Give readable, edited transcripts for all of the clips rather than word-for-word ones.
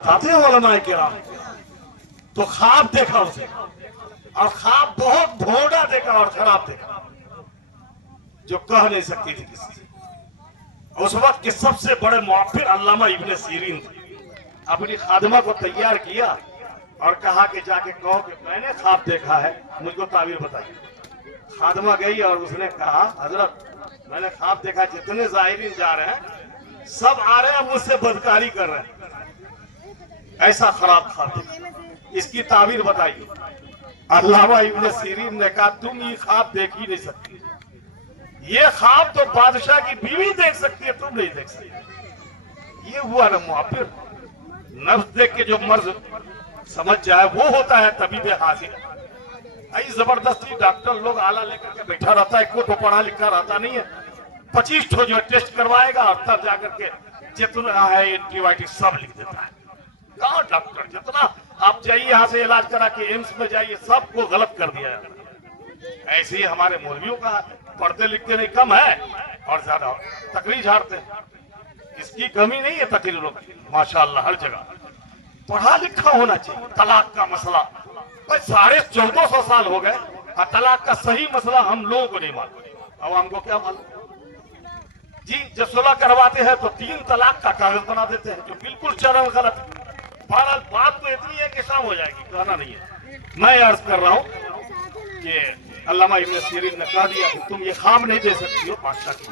खाते हैं उलमाए किराम। तो ख्वाब देखा उसे, और ख्वाब बहुत भोंडा देखा और खराब देखा जो कह नहीं सकती थी किसी से। उस वक्त के सबसे बड़े मुअफ्फिर अल्लामा इब्ने सीरीन थे। अपनी खादिमा को तैयार किया और कहा कि जाके कहो कि मैंने ख्वाब देखा है, मुझको ताबीर बताइए। खादिमा गई और उसने कहा, हजरत मैंने ख्वाब देखा, जितने ज़ाहिरीन जा रहे हैं सब आ रहे हैं मुझसे बदकारी कर रहे हैं, ऐसा खराब ख्वाब देखा, इसकी ताबीर बताइए। अल्लामा इब्ने सीरीन ने कहा, तुम ये ख्वाब देख ही नहीं सकती, ये ख्वाब तो बादशाह की बीवी देख सकती है, तुम नहीं देख सकती। ये हुआ ना मुअफ्फिर। नफ्स देख के जो मर्ज समझ जाए वो होता है तबीब हाजिर। ऐसी जबरदस्ती डॉक्टर लोग आला लेकर के बैठा रहता है, कोई तो पढ़ा लिखा रहता नहीं है, 25 ठो जो टेस्ट करवाएगा और तब जाकर के जितना है एंटीबायोटिक सब लिख देता है। कहाँ डॉक्टर, जितना आप जाइए यहाँ से इलाज करा के एम्स में जाइए, सबको गलत कर दिया जाता है। ऐसे ही हमारे मौलवियों का पढ़ते लिखते नहीं कम है और ज्यादा तकरीर झाड़ते हैं। इसकी कमी नहीं है तकरीरों की, माशाअल्लाह हर जगह पढ़ा लिखा होना चाहिए। तलाक का मसला 1450 साल हो गए और तलाक का सही मसला हम लोगों को नहीं मालूम। अवाम को क्या मालूम जी? जब सुलह करवाते हैं तो 3 तलाक का कागज बना देते हैं, जो बिल्कुल चरम गलत है। बहरहाल बात तो इतनी है कि शाम हो जाएगी, कहना नहीं है। मैं अर्ज कर रहा हूँ कि अल्लामा इब्ने सीरीन ने कह दिया कि तुम ये ख्वाब नहीं दे सकती हो बादशाह की।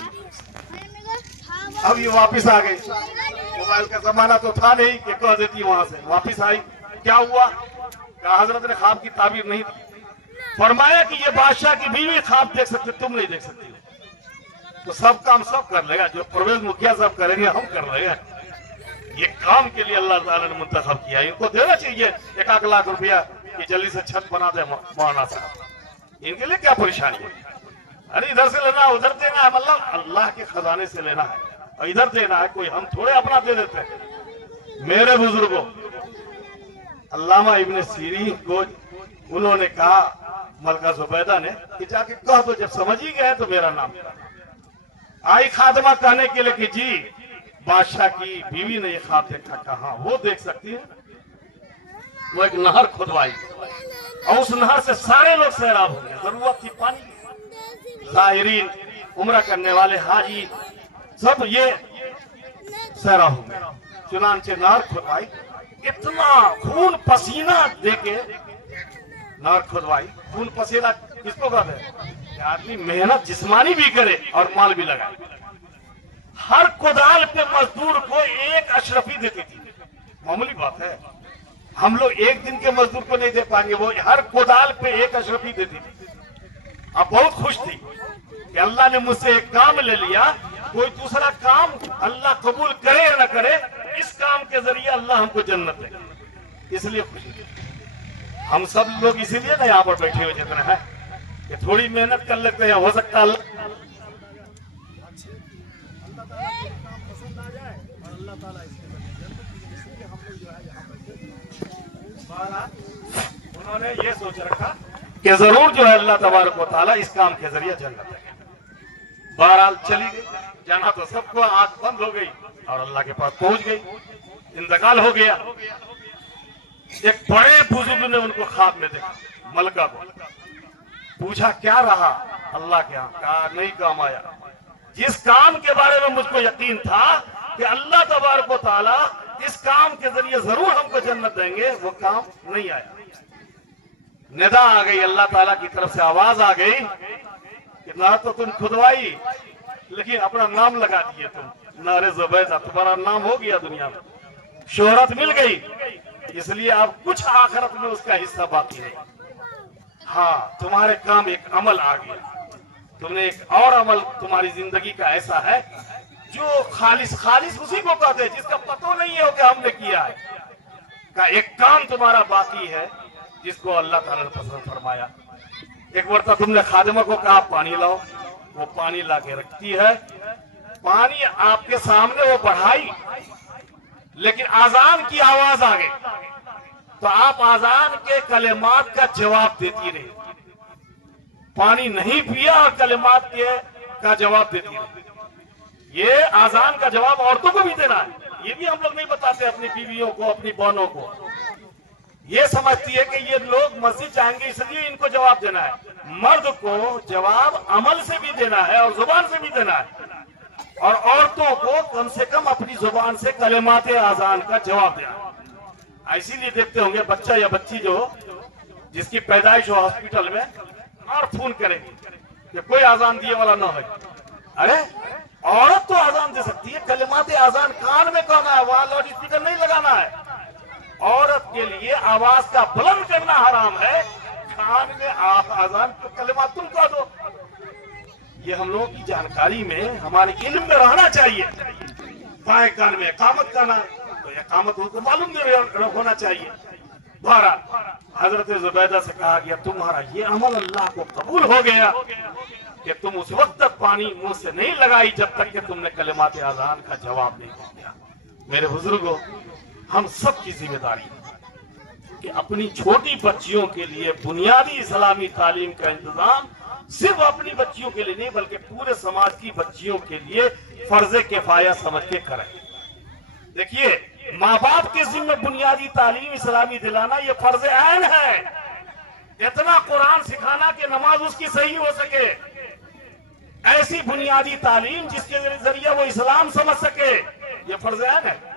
अब ये वापिस आ गई। मोबाइल का जमाना तो था नहीं कि कह देती, वहां से वापिस आई। क्या हुआ? कहा हजरत ने ख्वाब की ताबीर नहीं दी, फरमाया कि ये बादशाह की बीवी ख्वाब देख सकते, तुम नहीं देख सकती। तो सब काम सब कर लेगा, जो परवेज मुखिया सब करेंगे हम कर लेंगे। ये काम के लिए अल्लाह ताला ने मुंतखब किया, इनको देना चाहिए 1-1 लाख रुपया कि जल्दी से छत बना दे मौलाना साहब। इनके लिए क्या परेशानी है? अरे इधर से लेना उधर देना है, मतलब अल्लाह के खजाने से लेना है और इधर देना है, कोई हम थोड़े अपना दे देते हैं। मेरे बुजुर्गों, अल्लामा इब्ने सीरीन को उन्होंने कहा, मलका जुबैदा ने, कि जाके कह दो, जब समझ ही गए तो मेरा नाम। आई खादिमा कहने के लिए कि जी बादशाह की बीवी ने ये ख्वाब देखा। कहा वो देख सकती है। वो एक नहर खुदवाई और उस नहर से सारे लोग सैराब हो गए। जरूरत थी पानी की, ज़ाहिरीन, उम्रा करने वाले हाजी सब ये सैराब हो गए। चुनांचे नहर खुदवाई, इतना खून पसीना देके नहर खुदवाई। खून पसीना किसको कहते हैं? आदमी मेहनत जिस्मानी भी करे और माल भी लगाए। हर कुदाल पे मजदूर को 1 अशरफी देती थी। मामूली बात है, हम लोग एक दिन के मजदूर को नहीं दे पाएंगे, वो हर कुदाल पे 1 अशरफी देती थी। अब बहुत खुश थी कि अल्लाह ने मुझसे एक काम ले लिया, कोई दूसरा काम अल्लाह कबूल करे या न करे, इस काम के जरिए अल्लाह हमको जन्नत दे, इसलिए खुशी थी। हम सब लोग इसीलिए ना यहाँ पर बैठे हुए जितने हैं कि थोड़ी मेहनत कर लेते हैं, हो सकता है उन्होंने ये सोच रखा कि जरूर जो है अल्लाह तबारक व तआला इस काम के जरिए जन्नत देगा। बहरहाल चली गई, जाना तो सबको, आंख बंद हो गई और अल्लाह के पास पहुंच गई। इंतकाल हो गया। एक बड़े बुजुर्ग ने उनको ख्वाब में देखा, मलका को पूछा क्या रहा? अल्लाह के यहाँ। कहा नहीं काम आया। जिस काम के बारे में मुझको यकीन था कि अल्लाह तबारक व तआला इस काम के जरिए जरूर हमको जन्नत देंगे, वो काम नहीं आया। निदा आ गई, अल्लाह ताला की तरफ से आवाज आ गई कि ना तो तुम खुदवाई, लेकिन अपना नाम लगा दिए तुम, नारे जुबैदा, तुम्हारा नाम हो गया दुनिया में, शोहरत मिल गई, इसलिए अब कुछ आखिरत में उसका हिस्सा बाकी नहीं। हाँ, तुम्हारे काम एक अमल आ गया, तुमने एक और अमल, तुम्हारी जिंदगी का ऐसा है जो खालिस खालिस उसी को कहते हैं जिसका पता नहीं है कि हमने किया है। का एक काम तुम्हारा बाकी है जिसको अल्लाह ताला ने पसंद फरमाया। एक बार तुमने खादिमा को कहा पानी लाओ, वो पानी ला के रखती है। पानी आपके सामने वो बढ़ाई, लेकिन आजान की आवाज आ गई तो आप आजान के कलेमात का जवाब देती रही। पानी नहीं पिया और कलेमात का जवाब देती रही। ये आजान का जवाब औरतों को भी देना है, ये भी हम लोग नहीं बताते अपनी बीवियों को, अपनी बहनों को। ये समझती है कि ये लोग मस्जिद जाएंगे इसलिए इनको जवाब देना है। मर्द को जवाब अमल से भी देना है और जुबान से भी देना है, और औरतों को कम से कम अपनी जुबान से कलेमाते आजान का जवाब देना। इसीलिए देखते होंगे बच्चा या बच्ची जो जिसकी पैदाइश हो हॉस्पिटल में और फोन करेंगे कि कोई आजान दिए वाला ना है। अरे औरत तो आजान दे सकती है, कलेमाते आजान कान में कहना है, वहां लाउड स्पीकर नहीं लगाना है। औरत के लिए आवाज का बुलंद करना हराम है, कान में आजान तो कलेमा तुम कह दो। ये हम लोगों की जानकारी में, हमारे इल्म में रहना चाहिए। बाएं कान में इकामत करना तो इकामत उनको मालूम होना चाहिए। बहरहाल हजरत जुबैदा से कहा गया तुम्हारा ये अमल अल्लाह को कबूल हो गया कि तुम उस वक्त तक पानी मुंह से नहीं लगाई जब तक कि तुमने कलिमात आज़ान का जवाब नहीं दिया। मेरे बुजुर्गों, हम सब की जिम्मेदारी है कि अपनी छोटी बच्चियों के लिए बुनियादी इस्लामी तालीम का इंतजाम सिर्फ अपनी बच्चियों के लिए नहीं बल्कि पूरे समाज की बच्चियों के लिए फर्ज किफाया समझ के करें। देखिए, माँ बाप के जिम्मे बुनियादी तालीम इस्लामी दिलाना ये फर्ज ऐन है। इतना कुरान सिखाना कि नमाज उसकी सही हो सके, ऐसी बुनियादी तालीम जिसके जरिए वो इस्लाम समझ सके, ये फर्ज ऐन है।